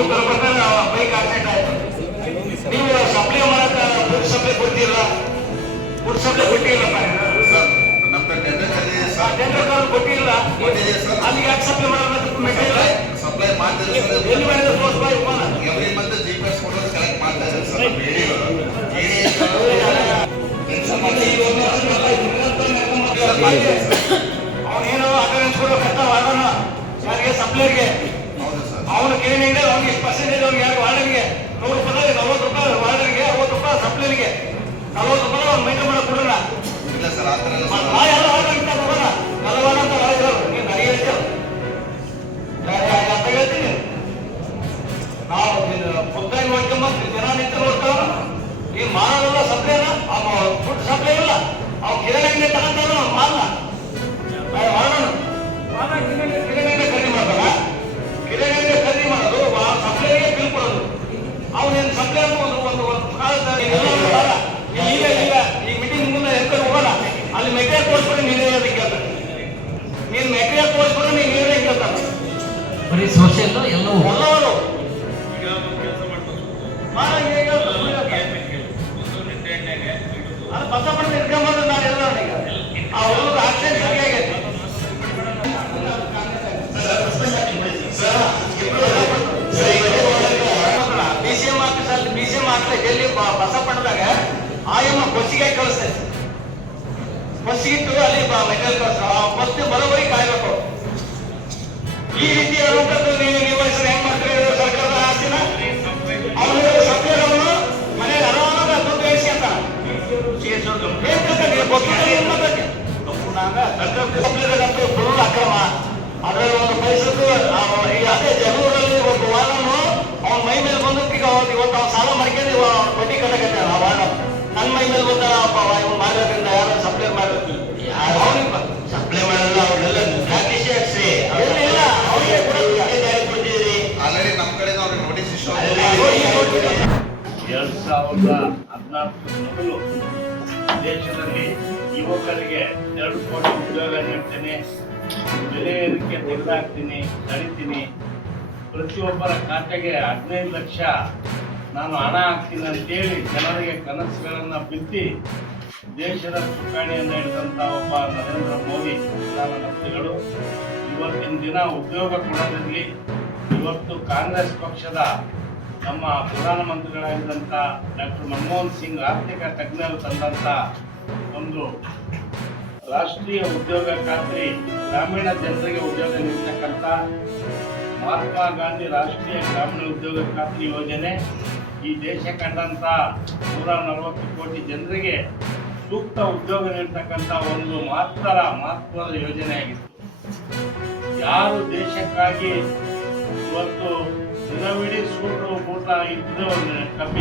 ಅವರು ತರಬೇಕಾದ್ರೆ bike accident ಆಯ್ತು. ನೀವು ಸಪ್ಲೈ ಮಾಡಕ ಫುಡ್ ಸಪ್ಲೈ ಕೊಡ್ತಿಲ್ಲ, ಫುಡ್ ಸಪ್ಲೈ ಕೊಟ್ಟಿಲ್ಲಪ್ಪ. ಟೆಂಡರ್ ಕೊಟ್ಟಿಲ್ಲ, ಅಲ್ಲಿ ಯಾಕೆ ಸಪ್ಲೈ ಮಾಡಬೇಕು? ಮೆಟೀರಿಯಲ್ ಸಪ್ಲೈ ಮಾಡ್ತಾರೆ ಎಲ್ಲಿ ಮಾಡಿದ್ರೆ ತೋರಿಸ್ಬಾ ವಿಮಾನ ಎವ್ರಿ ಮಂತ್ GPS ಕೊಡೋದು ಕಲೆಕ್ಟ್ ಮಾಡ್ತಾ ಇದ್ದಾರೆ ಸರ್. ಅವನೇನು ಅಟೆಂಡೆನ್ಸ್ ಕೊಡೋ ಕಷ್ಟ ಮಾಡೋಣ ಯಾರಿಗೆ ಸಪ್ಲೈಗೆ. ಅವನು ಕ್ಲೀನಿಂಗ್ ಅವ್ನಿಗೆ 20% ಅವ್ನಿಗೆ ಯಾರು ವಾರ್ಡನ್ಗೆ ₹100, ₹40 ವಾರ್ಡನ್ಗೆ, ₹60 ಸಪ್ಲೈಗೆ, ₹40 ಅವ್ನು ಮೈಂಟೈನ್ ಮಾಡಕ್ ಕೊಡೋಣ. ಇಲ್ಲ ಸರ್, ಆ ಥರ ಎಲ್ಲ ವಾರ್ಡನ್ ಹೋಗೋಣ ಕಲವಾಡ ಅಂತ ಹೇಳಿದ್ರು. ನೀನು ನನಗೆ ಹೇಳ್ತೀರ ಅಂತ ಹೇಳ್ತೀನಿ. ನಾವು ಪುತ್ತಾಗಿ ನೋಡ್ಕೊಂಬಂದು ಜನ ನಿಂತು ನೋಡ್ತಾವ. ಈಗ ಮಾರೋದಲ್ಲ ಸಪ್ಲೈನ, ಫುಡ್ ಸಪ್ಲೈ ಇಲ್ಲ. ಅವ್ನು ಕಿರಣೆ ತಗೊಂತಾರ ಮಾಲ್ನ ಮಾಡೋಣ. ಕಿರಣೆ ಖರೀದಿ ಮಾಡ್ತಾರ, ಕಿರಣೆ ಖರೀದಿ ಮಾಡೋದು ಸಪ್ಲೈಗೆ ಬಿಲ್ ಕೊಡೋದು. ಅವನೇನು ಸಪ್ಲೈ ಒಂದು ಈಗ ಈ ಮೀಟಿಂಗ್ ಮುಂದೆ ಎರ್ಕೊಂಡು ಹೋಗೋಣ. ಅಲ್ಲಿ ಮೆಟೀರಿಯಲ್ ತೋರಿಸ್ಬಿಟ್ಟು ನೀನೇ ಕೇಳ್ತಾರೆ. ನೀನು ಮೆಟೀರಿಯಲ್ ತೋರಿಸ್ಬಿಟ್ಟು ನೀನೇ ಕೇಳ್ತಾರೆ. ಬರೀ ಸೋಷಿಯಲ್ ಎಲ್ಲವೂ ಎಲ್ಲವರು ಅದು ಬಸ ಪಡೆದು ಇಟ್ಕೊಂಬಂದು ನಾನು ಎಲ್ಲ ಈಗ ಆ ಹುಡುಗ ಆಕ್ಸಿಡೆಂಟ್ ಸರಿಯಾಗೈತಿ. BCM ಆಫೀಸ್ ಎಲ್ಲಿ ಬಸ ಪಡೆದಾಗ ಆಯಮ್ಮ ಬಸ್ಸಿಗೆ ಕಳಿಸ್ತೈತಿ. ಬಸ್ಸಿಗಿಟ್ಟು ಅಲ್ಲಿ ಮೆಟೀರಿಯಲ್ ಕಳಿಸ ಬಸ್ ಬರೋವರೆಗೆ ಕಾಯ್ಬೇಕು. ಈ ರೀತಿ ನೀವು ಹೆಸರು ಹೆಂಗ್ ಮಾಡ್ತೀರಿ? ಸರ್ಕಾರದ ಆಸ್ತಿನ ಅವನು ಸಪ್ಲೈರವನು ಮನೆಗೆ ಆರಾಮಾಗ ದುಡ್ಡು ಗಳಿಸಿ ಅಂತ ಫುಲ್ ಅಕ್ರಮ. ಅದರಲ್ಲಿ ಒಂದು ಪೈಸದ್ದು ಅದೇ ಜಗಳೂರಲ್ಲಿ ಒಬ್ಬ ವಾಹನ ಅವನ ಮೈ ಮೇಲೆ ಬಂದಕ್ಕೆ ಇವತ್ತು ಅವ್ನು ಸಾಲ ಮಾಡ್ಕೊಂಡು ಬಡ್ಡಿ ಕಟ್ಟಕತ್ತ. ಆ ವಾಹನ ನನ್ನ ಮೈ ಮೇಲೆ ಬಂದ ಇವನು ಮಾಡೋದ್ರಿಂದ ಯಾರು ಸಪ್ಲೈ ಮಾಡೋದು ಸಪ್ಲೈ ಮಾಡಲ್ಲ. ಅವರೆಲ್ಲ ಇಲ್ಲ ಅವರಿಗೆ ಕೊಟ್ಟಿದ್ದೀರಿ. ಆಲ್ರೆಡಿ ನಮ್ಮ ಕಡೆ ಅವ್ರಿಗೆ ನೋಟಿಸ್ ಇಶ್ಯೂ 2014 ಮೊದಲು ದೇಶದಲ್ಲಿ ಯುವಕರಿಗೆ 2 ಕೋಟಿ ಉದ್ಯೋಗ ನೀಡ್ತೇನೆ, ಬೆಲೆ ಏರಿಕೆ ತೆಗೆದಾಕ್ತೀನಿ, ತಡಿತೀನಿ, ಪ್ರತಿಯೊಬ್ಬರ ಖಾತೆಗೆ 15 ಲಕ್ಷ ನಾನು ಹಣ ಹಾಕ್ತೀನಿ ಅಂತೇಳಿ ಜನರಿಗೆ ಕನಸುಗಳನ್ನು ಬಿತ್ತಿ ದೇಶದ ಚುಕ್ಕಾಣಿಯನ್ನು ಹಿಡಿದಂಥ ಒಬ್ಬ ನರೇಂದ್ರ ಮೋದಿ ಪ್ರಧಾನಮಂತ್ರಿಗಳು ಇವತ್ತಿನ ದಿನ ಉದ್ಯೋಗ ಕೊಡೋದ್ರಲ್ಲಿ ಇವತ್ತು ಕಾಂಗ್ರೆಸ್ ಪಕ್ಷದ ನಮ್ಮ ಪ್ರಧಾನಮಂತ್ರಿಗಳಾಗಿದ್ದಂಥ ಡಾಕ್ಟರ್ ಮನಮೋಹನ್ ಸಿಂಗ್ ಆರ್ಥಿಕ ತಜ್ಞರು ತಂದಂಥ ಒಂದು ರಾಷ್ಟ್ರೀಯ ಉದ್ಯೋಗ ಖಾತ್ರಿ, ಗ್ರಾಮೀಣ ಜನರಿಗೆ ಉದ್ಯೋಗ ನೀಡತಕ್ಕಂಥ ಮಹಾತ್ಮ ಗಾಂಧಿ ರಾಷ್ಟ್ರೀಯ ಗ್ರಾಮೀಣ ಉದ್ಯೋಗ ಖಾತ್ರಿ ಯೋಜನೆ ಈ ದೇಶ ಕಂಡಂಥ 140 ಕೋಟಿ ಜನರಿಗೆ ಸೂಕ್ತ ಉದ್ಯೋಗ ನೀಡತಕ್ಕಂಥ ಒಂದು ಮಹತ್ವದ ಯೋಜನೆಯಾಗಿತ್ತು. ಯಾರು ದೇಶಕ್ಕಾಗಿ ಇವತ್ತು ದಿನವಿಡೀ ಸೂಟು ಊಟ ಇದ್ದು ಕಮ್ಮಿ